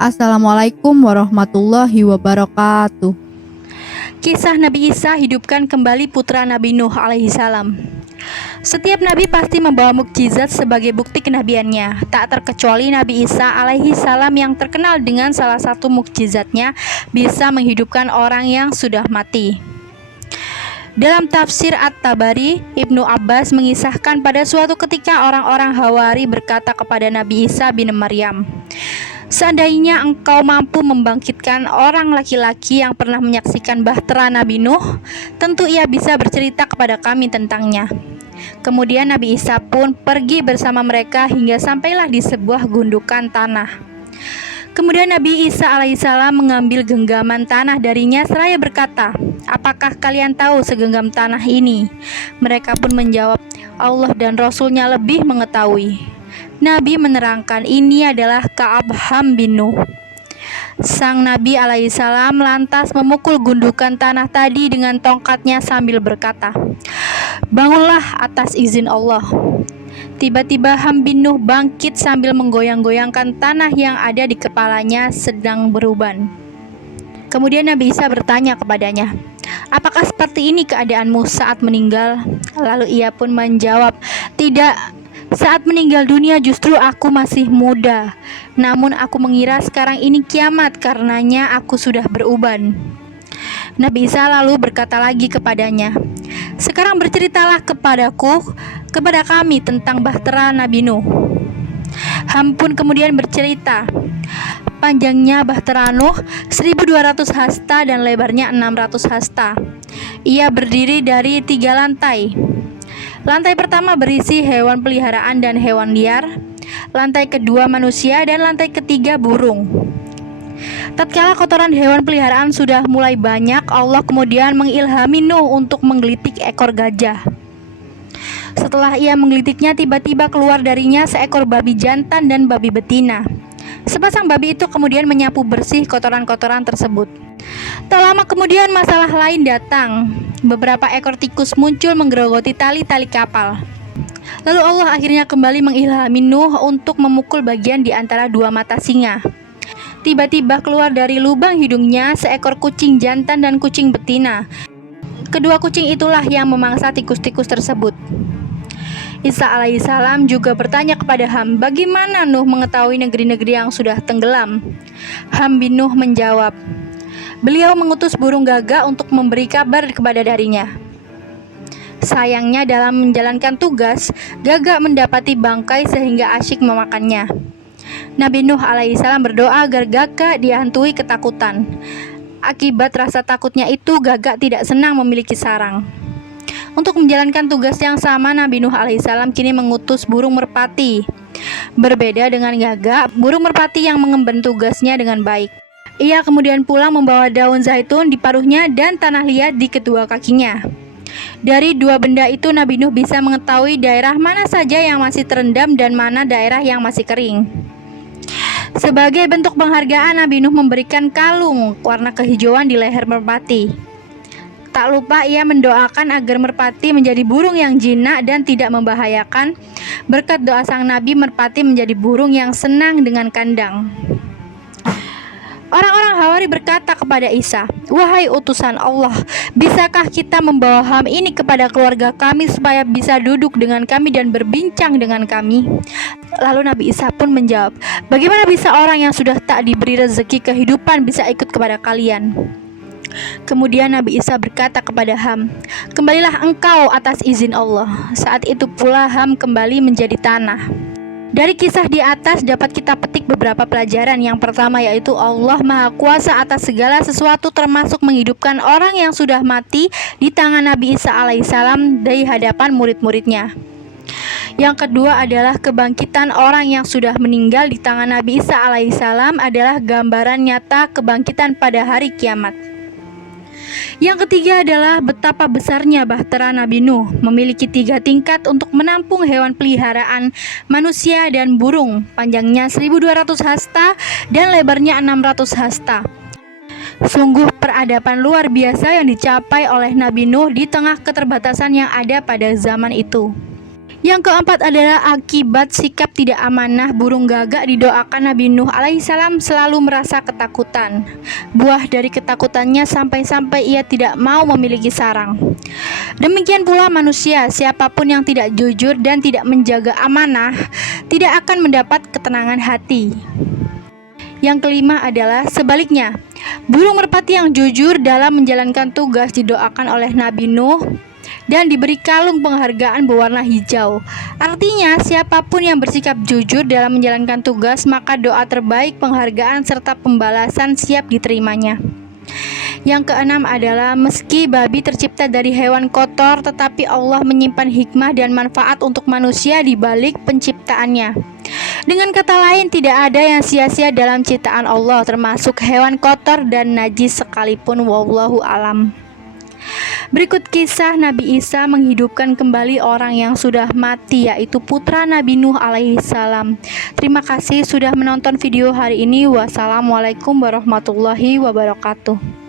Assalamualaikum warahmatullahi wabarakatuh. Kisah Nabi Isa hidupkan kembali putra Nabi Nuh alaihi salam. Setiap nabi pasti membawa mukjizat sebagai bukti kenabiannya. Tak terkecuali Nabi Isa alaihi salam yang terkenal dengan salah satu mukjizatnya bisa menghidupkan orang yang sudah mati. Dalam tafsir At-Tabari, Ibnu Abbas mengisahkan pada suatu ketika orang-orang Hawari berkata kepada Nabi Isa bin Maryam, "Seandainya engkau mampu membangkitkan orang laki-laki yang pernah menyaksikan bahtera Nabi Nuh, tentu ia bisa bercerita kepada kami tentangnya." Kemudian Nabi Isa pun pergi bersama mereka hingga sampailah di sebuah gundukan tanah. Kemudian Nabi Isa alaihissalam mengambil genggaman tanah darinya seraya berkata, "Apakah kalian tahu segenggam tanah ini?" Mereka pun menjawab, "Allah dan Rasulnya lebih mengetahui." Nabi menerangkan ini adalah Ka'ab bin Nuh. Sang Nabi alaihissalam lantas memukul gundukan tanah tadi dengan tongkatnya sambil berkata, "Bangunlah atas izin Allah." Tiba-tiba Ham bin Nuh bangkit sambil menggoyang-goyangkan tanah yang ada di kepalanya sedang beruban. Kemudian Nabi Isa bertanya kepadanya, "Apakah seperti ini keadaanmu saat meninggal?" Lalu ia pun menjawab, "Tidak. Saat meninggal dunia justru aku masih muda. Namun aku mengira sekarang ini kiamat karenanya aku sudah beruban." Nabi Isa lalu berkata lagi kepadanya, "Sekarang berceritalah kepada kami tentang bahtera Nabi Nuh." Ham pun kemudian bercerita, panjangnya bahtera Nuh 1200 hasta dan lebarnya 600 hasta. Ia berdiri dari 3 lantai. Lantai pertama berisi hewan peliharaan dan hewan liar, lantai kedua manusia, dan lantai ketiga burung. Tatkala kotoran hewan peliharaan sudah mulai banyak, Allah kemudian mengilhami Nuh untuk menggelitik ekor gajah. Setelah ia menggelitiknya, tiba-tiba keluar darinya seekor babi jantan dan babi betina. Sepasang babi itu kemudian menyapu bersih kotoran-kotoran tersebut. Tak lama kemudian masalah lain datang. Beberapa ekor tikus muncul menggerogoti tali-tali kapal. Lalu Allah akhirnya kembali mengilhami Nuh untuk memukul bagian di antara 2 mata singa. Tiba-tiba keluar dari lubang hidungnya seekor kucing jantan dan kucing betina. Kedua kucing itulah yang memangsa tikus-tikus tersebut. Isa alaihissalam juga bertanya kepada Ham, bagaimana Nuh mengetahui negeri-negeri yang sudah tenggelam? Ham bin Nuh menjawab, beliau mengutus burung gagak untuk memberi kabar kepada darinya. Sayangnya dalam menjalankan tugas, gagak mendapati bangkai sehingga asyik memakannya. Nabi Nuh alaihissalam berdoa agar gagak dihantui ketakutan. Akibat rasa takutnya itu, gagak tidak senang memiliki sarang. Untuk menjalankan tugas yang sama, Nabi Nuh alaihissalam kini mengutus burung merpati. Berbeda dengan gagak, burung merpati yang mengemban tugasnya dengan baik. Ia kemudian pulang membawa daun zaitun di paruhnya dan tanah liat di kedua kakinya. Dari 2 benda itu, Nabi Nuh bisa mengetahui daerah mana saja yang masih terendam dan mana daerah yang masih kering. Sebagai bentuk penghargaan, Nabi Nuh memberikan kalung warna kehijauan di leher merpati. Tak lupa ia mendoakan agar merpati menjadi burung yang jinak dan tidak membahayakan. Berkat doa sang Nabi, merpati menjadi burung yang senang dengan kandang. Orang-orang Hawari berkata kepada Isa, "Wahai utusan Allah, bisakah kita membawa Ham ini kepada keluarga kami supaya bisa duduk dengan kami dan berbincang dengan kami?" Lalu Nabi Isa pun menjawab, "Bagaimana bisa orang yang sudah tak diberi rezeki kehidupan bisa ikut kepada kalian?" Kemudian Nabi Isa berkata kepada Ham, "Kembalilah engkau atas izin Allah." Saat itu pula Ham kembali menjadi tanah. Dari kisah di atas dapat kita petik beberapa pelajaran. Yang pertama yaitu Allah Maha Kuasa atas segala sesuatu, termasuk menghidupkan orang yang sudah mati di tangan Nabi Isa alaihissalam dari hadapan murid-muridnya. Yang kedua adalah kebangkitan orang yang sudah meninggal di tangan Nabi Isa alaihissalam adalah gambaran nyata kebangkitan pada hari kiamat. Yang ketiga adalah betapa besarnya bahtera Nabi Nuh, memiliki 3 tingkat untuk menampung hewan peliharaan, manusia, dan burung. Panjangnya 1200 hasta dan lebarnya 600 hasta. Sungguh peradaban luar biasa yang dicapai oleh Nabi Nuh di tengah keterbatasan yang ada pada zaman itu. Yang keempat adalah akibat sikap tidak amanah burung gagak didoakan Nabi Nuh alaihissalam selalu merasa ketakutan. Buah dari ketakutannya sampai-sampai ia tidak mau memiliki sarang. Demikian pula manusia, siapapun yang tidak jujur dan tidak menjaga amanah tidak akan mendapat ketenangan hati. Yang kelima adalah sebaliknya. Burung merpati yang jujur dalam menjalankan tugas didoakan oleh Nabi Nuh dan diberi kalung penghargaan berwarna hijau. Artinya, siapapun yang bersikap jujur dalam menjalankan tugas, maka doa terbaik, penghargaan, serta pembalasan siap diterimanya. Yang keenam adalah meski babi tercipta dari hewan kotor, tetapi Allah menyimpan hikmah dan manfaat untuk manusia di balik penciptaannya. Dengan kata lain, tidak ada yang sia-sia dalam ciptaan Allah, termasuk hewan kotor dan najis sekalipun. Wallahu alam. Berikut kisah Nabi Isa menghidupkan kembali orang yang sudah mati, yaitu putra Nabi Nuh alaihissalam. Terima kasih sudah menonton video hari ini. Wassalamualaikum warahmatullahi wabarakatuh.